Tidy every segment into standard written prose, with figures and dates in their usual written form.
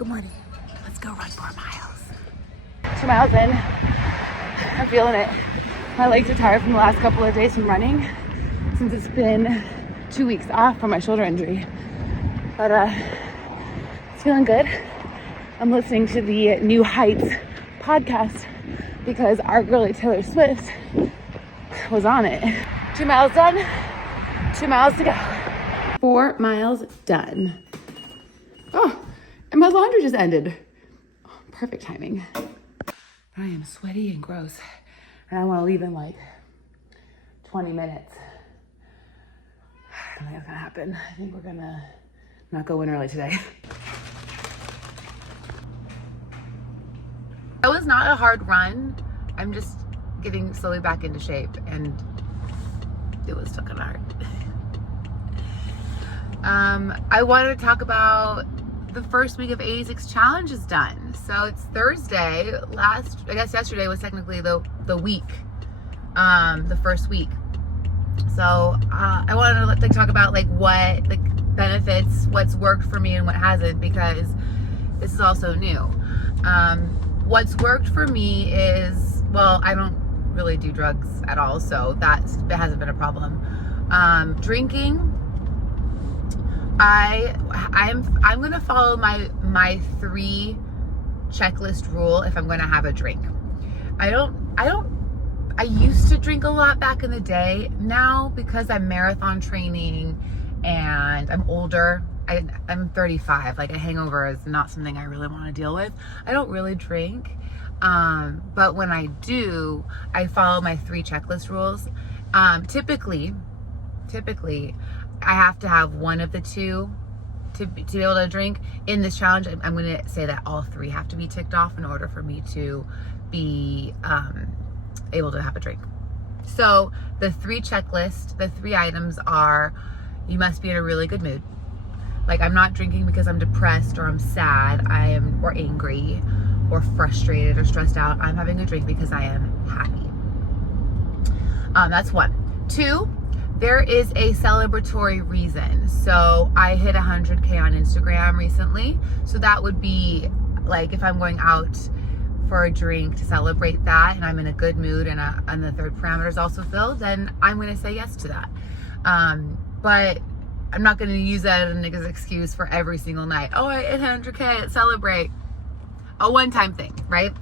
Good morning. Let's go run 4 miles. 2 miles in. I'm feeling it. My legs are tired from the last couple of days from running since it's been 2 weeks off from my shoulder injury. But it's feeling good. I'm listening to the New Heights podcast because our girlie Taylor Swift was on it. 2 miles done, 2 miles to go. 4 miles done. Oh, and my laundry just ended. Oh, perfect timing. I am sweaty and gross, and I want to leave in like 20 minutes. I don't think that's gonna happen. I think we're gonna not go in early today. That was not a hard run. I'm just getting slowly back into shape, and it was still kind of hard. I wanted to talk about the first week of 86 Challenge is done. So it's Thursday. I guess yesterday was technically the week, the first week. So I wanted to talk about what benefits, what's worked for me and what hasn't, because this is also new. What's worked for me is, well, I don't really do drugs at all, so that hasn't been a problem. Drinking, I'm gonna follow my 3 checklist rule if I'm gonna have a drink. I used to drink a lot back in the day. Now, because I'm marathon training and I'm older, I'm 35. A hangover is not something I really want to deal with. I don't really drink, but when I do, I follow my 3 checklist rules. Typically, I have to have one of the 2 to be able to drink. In this challenge, I'm going to say that all 3 have to be ticked off in order for me to be able to have a drink. So the 3 checklist, the 3 items are: you must be in a really good mood. I'm not drinking because I'm depressed or I'm sad, or angry or frustrated or stressed out. I'm having a drink because I am happy. That's 1. 2, there is a celebratory reason. So I hit 100K on Instagram recently. So that would be if I'm going out for a drink to celebrate that and I'm in a good mood and the 3rd parameter is also filled, then I'm going to say yes to that. But I'm not going to use that as an excuse for every single night. Oh, I hit 100K, let's celebrate. A one-time thing, right?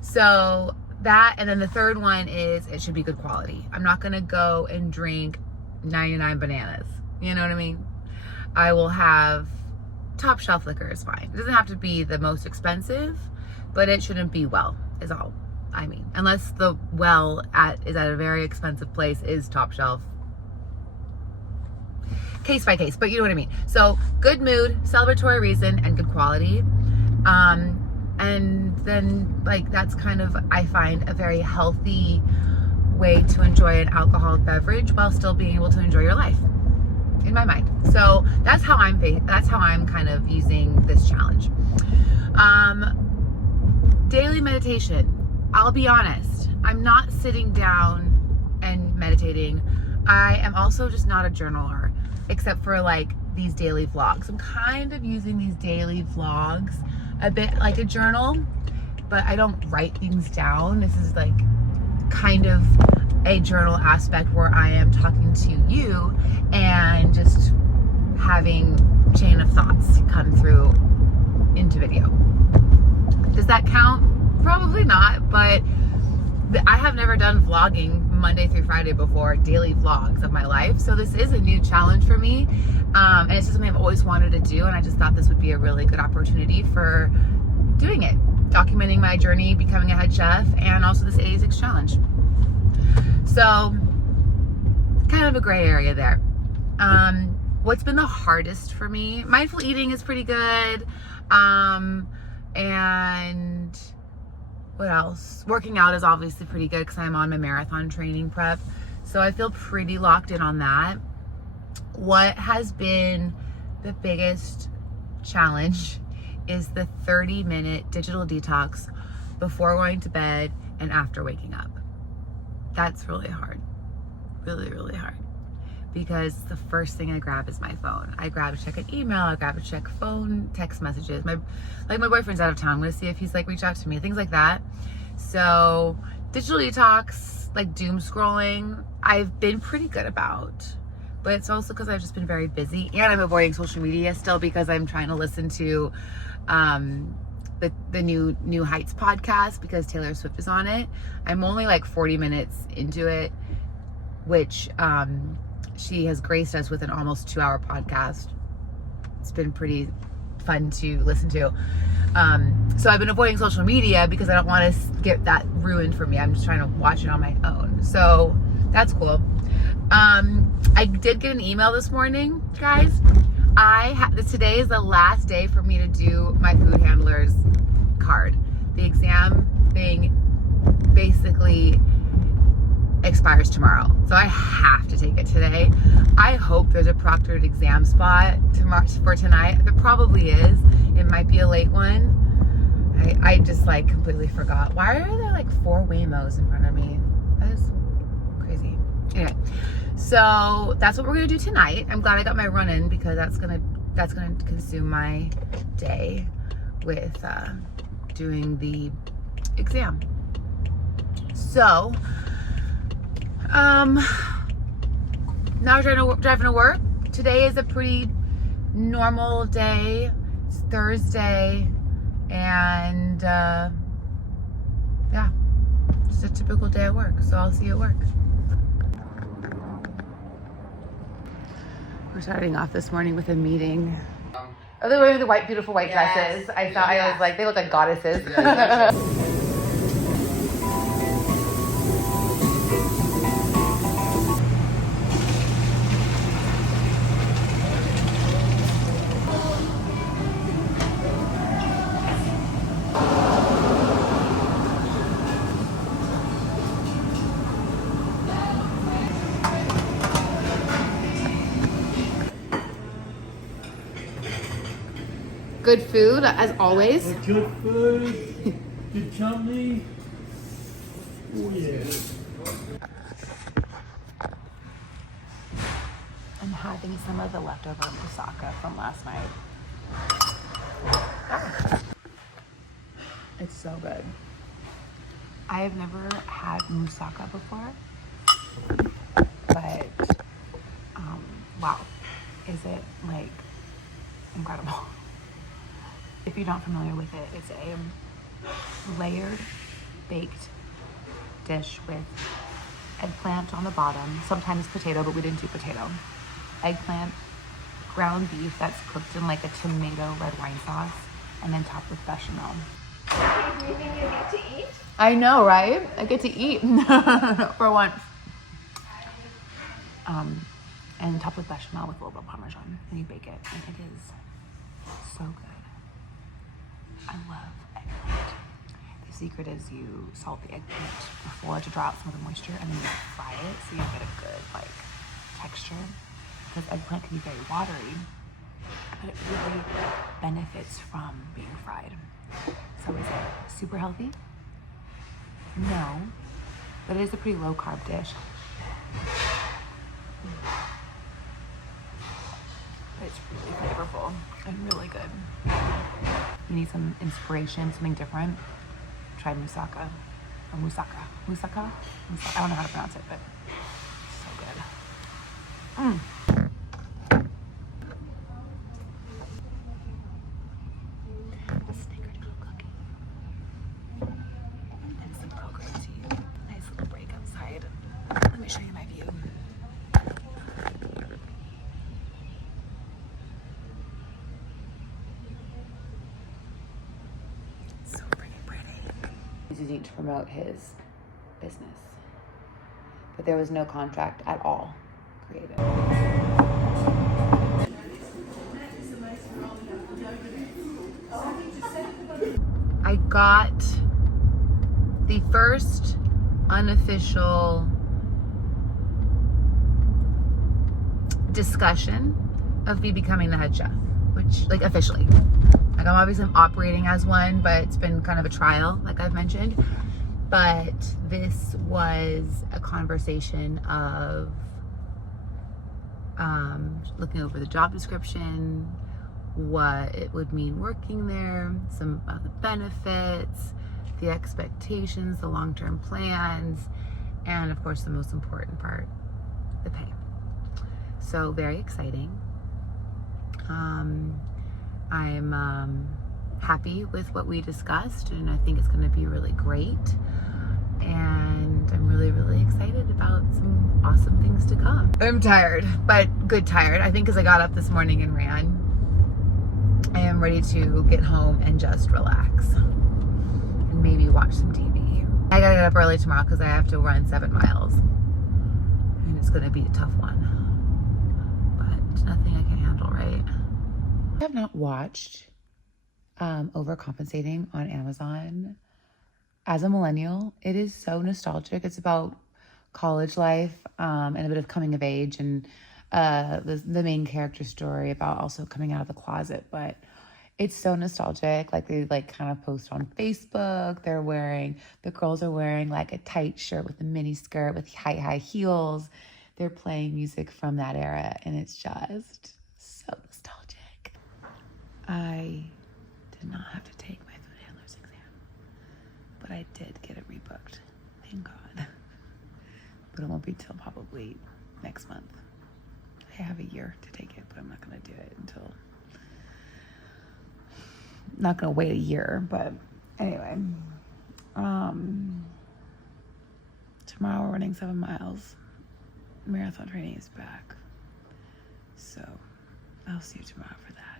So that, and then the 3rd one is it should be good quality. I'm not going to go and drink 99 bananas. You know what I mean? I will have top shelf liquor is fine. It doesn't have to be the most expensive, but it shouldn't be is all I mean. Unless the is at a very expensive place, is top shelf. Case by case, but you know what I mean. So good mood, celebratory reason, and good quality. And then that's kind of, I find, a very healthy way to enjoy an alcoholic beverage while still being able to enjoy your life, in my mind. So that's how I'm kind of using this challenge. Daily meditation. I'll be honest, I'm not sitting down and meditating. I am also just not a journaler, except for these daily vlogs. I'm kind of using these daily vlogs a bit like a journal, but I don't write things down. This is kind of a journal aspect where I am talking to you and just having chain of thoughts come through into video. Does that count? Probably not, but I have never done vlogging Monday through Friday before, daily vlogs of my life. So this is a new challenge for me. And it's just something I've always wanted to do. And I just thought this would be a really good opportunity for doing it, documenting my journey, becoming a head chef, and also this 86 challenge. So kind of a gray area there. What's been the hardest for me? Mindful eating is pretty good. And what else? Working out is obviously pretty good because I'm on my marathon training prep. So I feel pretty locked in on that. What has been the biggest challenge is the 30-minute digital detox before going to bed and after waking up. That's really hard. Really, really hard. because the first thing I grab is my phone. I grab to check an email, I grab to check phone, text messages. My boyfriend's out of town. I'm gonna see if he's like reached out to me, things like that. So digital detox, like doom scrolling, I've been pretty good about, but it's also because I've just been very busy, and I'm avoiding social media still because I'm trying to listen to the New Heights podcast because Taylor Swift is on it. I'm only like 40 minutes into it, which she has graced us with an almost 2-hour podcast. It's been pretty fun to listen to. So I've been avoiding social media because I don't want to get that ruined for me. I'm just trying to watch it on my own. So that's cool. I did get an email this morning, guys. Today is the last day for me to do my food handler's card. The exam thing basically expires tomorrow, so I have to take it today. I hope there's a proctored exam spot tomorrow for tonight. There probably is. It might be a late one. I just like completely forgot. Why are there like 4 Waymos in front of me? That is crazy. Anyway, so that's what we're gonna do tonight. I'm glad I got my run in because that's gonna consume my day with doing the exam. So now we're driving to work. Today is a pretty normal day. It's Thursday, and yeah, just a typical day at work. So I'll see you at work. We're starting off this morning with a meeting. Oh, they're wearing the beautiful white dresses. I was like, they look like goddesses. Good food, as always. Good food, good company. Oh yeah. I'm having some of the leftover moussaka from last night. It's so good. I have never had moussaka before, but wow, is it like incredible. If you're not familiar with it, it's a layered baked dish with eggplant on the bottom, sometimes potato, but we didn't do potato. Eggplant, ground beef that's cooked in like a tomato red wine sauce, and then topped with bechamel. You think you need to eat? I know, right? I get to eat for once. And topped with bechamel with a little bit of Parmesan, and you bake it, and it is so good. I love eggplant. The secret is you salt the eggplant before to draw out some of the moisture, and then you fry it so you get a good like texture. Because eggplant can be very watery, but it really benefits from being fried. So is it super healthy? No, but it is a pretty low carb dish. It's really flavorful and really good. You need some inspiration, something different. Try moussaka or moussaka. Moussaka? I don't know how to pronounce it, but so good. A snickerdoodle cookie and some cocoa tea. Nice little break outside. Let me show you my view. He's using it to promote his business, but there was no contract at all created. I got the first unofficial discussion of me becoming the head chef, which like officially. Like I'm obviously operating as one, but it's been kind of a trial, like I've mentioned. But this was a conversation of looking over the job description, what it would mean working there, some of the benefits, the expectations, the long-term plans, and of course the most important part, the pay. So very exciting. I'm happy with what we discussed, and I think it's going to be really great. And I'm really, really excited about some awesome things to come. I'm tired, but good tired. I think because I got up this morning and ran. I am ready to get home and just relax and maybe watch some TV. I gotta get up early tomorrow because I have to run 7 miles. And it's gonna be a tough one. But nothing I can handle, right? I have not watched Overcompensating on Amazon. As a millennial, it is so nostalgic. It's about college life and a bit of coming of age, and the main character story about also coming out of the closet. But it's so nostalgic. Like they kind of post on Facebook. The girls are wearing like a tight shirt with a mini skirt with high heels. They're playing music from that era, and it's just so nostalgic. I did not have to take my food handler's exam, but I did get it rebooked. Thank God. But it won't be till probably next month. I have a year to take it, but I'm not going to do it until... Not going to wait a year, but anyway. Tomorrow we're running 7 miles. Marathon training is back. So I'll see you tomorrow for that.